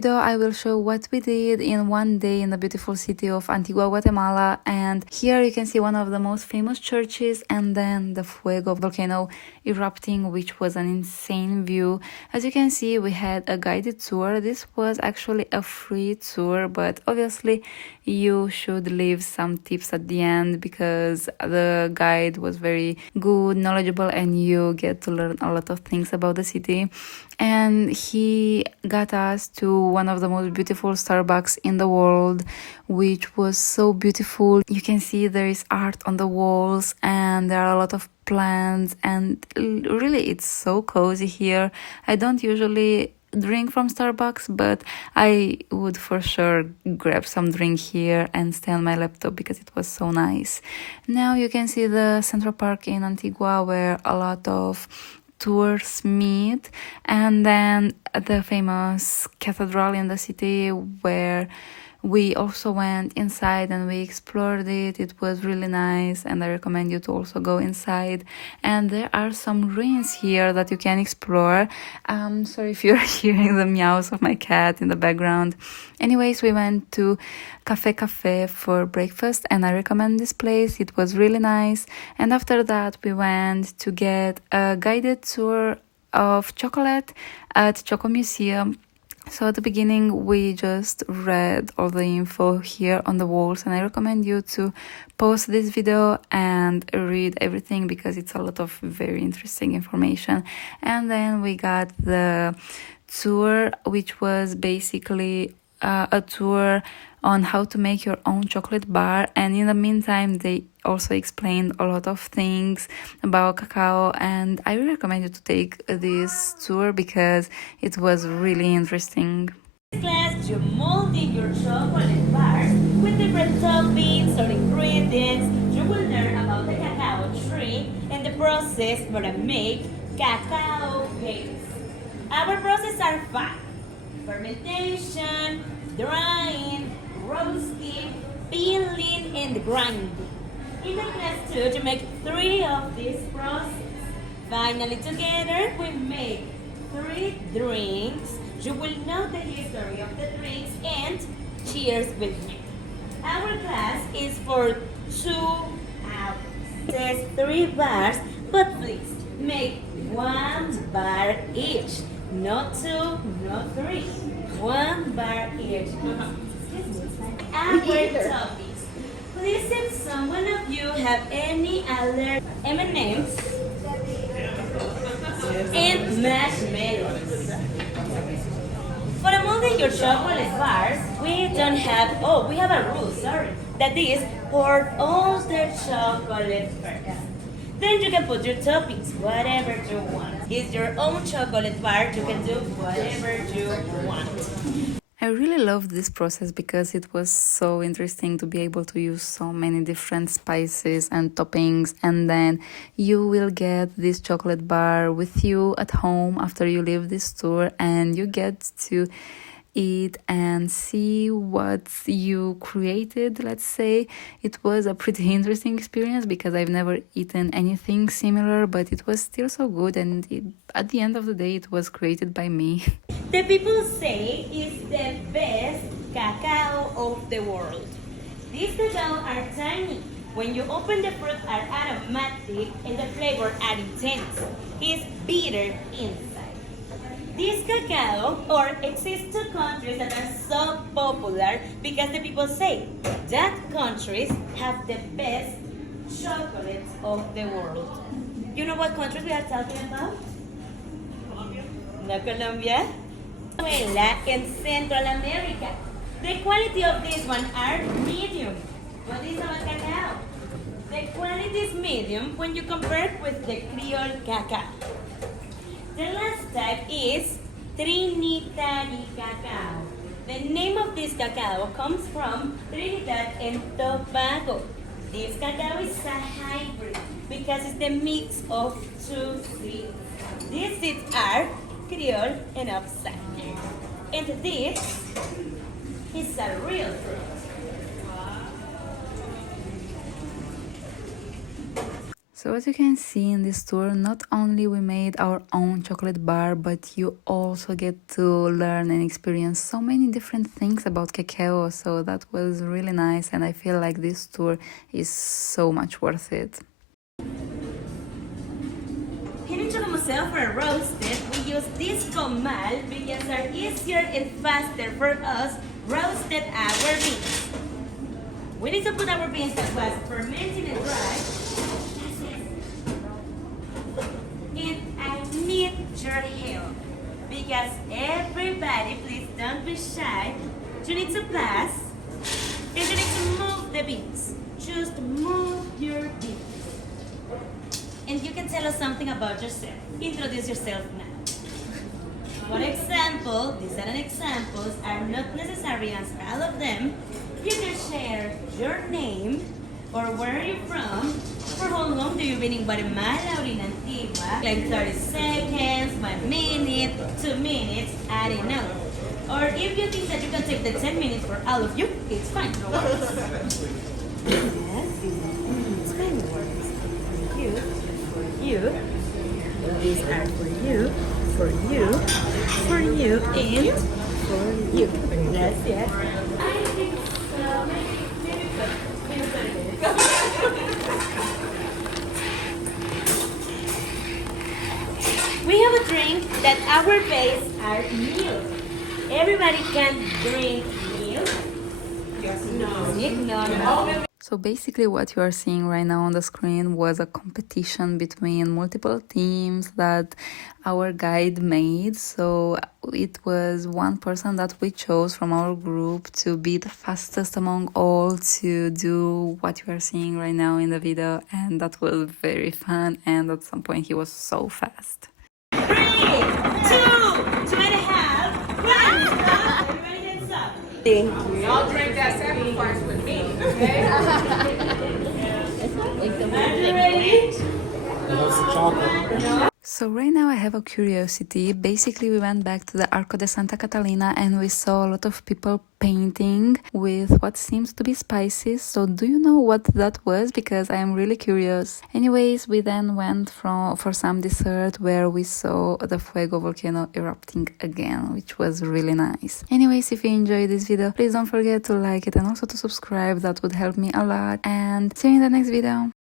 video I will show what we did in one day in the beautiful city of Antigua, Guatemala. And here you can see one of the most famous churches and then the Fuego volcano erupting, which was an insane view. As you can see, we had a guided tour. This was actually a free tour, but obviously you should leave some tips at the end because the guide was very good, knowledgeable, and you get to learn a lot of things about the city. And he got us to one of the most beautiful Starbucks in the world, which was so beautiful. You can see there is art on the walls and there are a lot of plants, and really it's so cozy here. I don't usually drink from Starbucks, but I would for sure grab some drink here and stay on my laptop because it was so nice. Now you can see the Central Park in Antigua where a lot of tours meet, and then the famous cathedral in the city where we also went inside and we explored it. It was really nice and I recommend you to also go inside. And there are some ruins here that you can explore. Sorry if you're hearing the meows of my cat in the background. Anyways, we went to Cafe for breakfast and I recommend this place. It was really nice. And after that we went to get a guided tour of chocolate at ChocoMuseo. So at the beginning we just read all the info here on the walls, and I recommend you to pause this video and read everything because it's a lot of very interesting information. And then we got the tour, which was basically a tour on how to make your own chocolate bar, and in the meantime they also explained a lot of things about cacao, and I really recommend you to take this tour because it was really interesting. In this class, you're molding your chocolate bars with different toppings or ingredients. You will learn about the cacao tree and the process for to make cacao paste. Our process are 5: fermentation, drying, roasting, peeling, and grinding. In the class 2, you make 3 of these processes. Finally, together, we make 3 drinks. You will know the history of the drinks and cheers with me. Our class is for 2 hours. It says 3 bars, but please make 1 bar each. Not 2, not 3. 1 bar each. Our toppings. Please, if someone of you have any other M&Ms and marshmallows. For molding your chocolate bars, we have a rule, that is, pour all the chocolate first. Then you can put your toppings, whatever you want. It's your own chocolate bar, you can do whatever you want. I really loved this process because it was so interesting to be able to use so many different spices and toppings, and then you will get this chocolate bar with you at home after you leave this tour, and you get to eat and see what you created. Let's say it was a pretty interesting experience because I've never eaten anything similar, but it was still so good, and at the end of the day it was created by me. The people say it's the best cacao of the world. These cacao are tiny. When you open the fruit are aromatic and the flavor are intense. It's bitter inside. This cacao exists 2 countries that are so popular because the people say that countries have the best chocolates of the world. You know what countries we are talking about? Colombia. No, Colombia? Venezuela and Central America. The quality of this one are medium. What is our cacao? The quality is medium when you compare with the Creole cacao. The last type is Trinidad cacao. The name of this cacao comes from Trinidad and Tobago. This cacao is a hybrid because it's the mix of 2 seeds. These seeds are Creole and upside. And this is a real fruit. So as you can see in this tour, not only we made our own chocolate bar, but you also get to learn and experience so many different things about cacao. So that was really nice, and I feel like this tour is so much worth it. Here in ChocoMuseo for roasted, we use this comal because they're easier and faster for us roasted our beans. We need to put our beans that was fermenting and dry. And I need your help because everybody, please don't be shy. You need to pass and you need to move the beans. Just move your beans. And you can tell us something about yourself. Introduce yourself now. For example, these are examples, are not necessary answer all of them. You can share your name or where are you from, for how long do you been in Guatemala or in Antigua, like 30 seconds, 1 minute, 2 minutes, I don't know. Or if you think that you can take the 10 minutes for all of you, it's fine, no worries. It's fine, no worries. You. These are for you, for you, for you, and for you. That's it. I think so. We have a drink that our base are milk. Everybody can drink milk. Yes, no. So basically what you are seeing right now on the screen was a competition between multiple teams that our guide made. So it was one person that we chose from our group to be the fastest among all to do what you are seeing right now in the video, and that was very fun, and at some point he was so fast. 3, 2, 2.5, 1. Everybody hands up. Thank you. Y'all drink that sacrifice with me, okay? Are you ready? So right now I have a curiosity. Basically we went back to the Arco de Santa Catalina and we saw a lot of people painting with what seems to be spices. So do you know what that was? Because I am really curious. Anyways, we then went for some dessert where we saw the Fuego volcano erupting again, which was really nice. Anyways, if you enjoyed this video, please don't forget to like it and also to subscribe. That would help me a lot. And see you in the next video.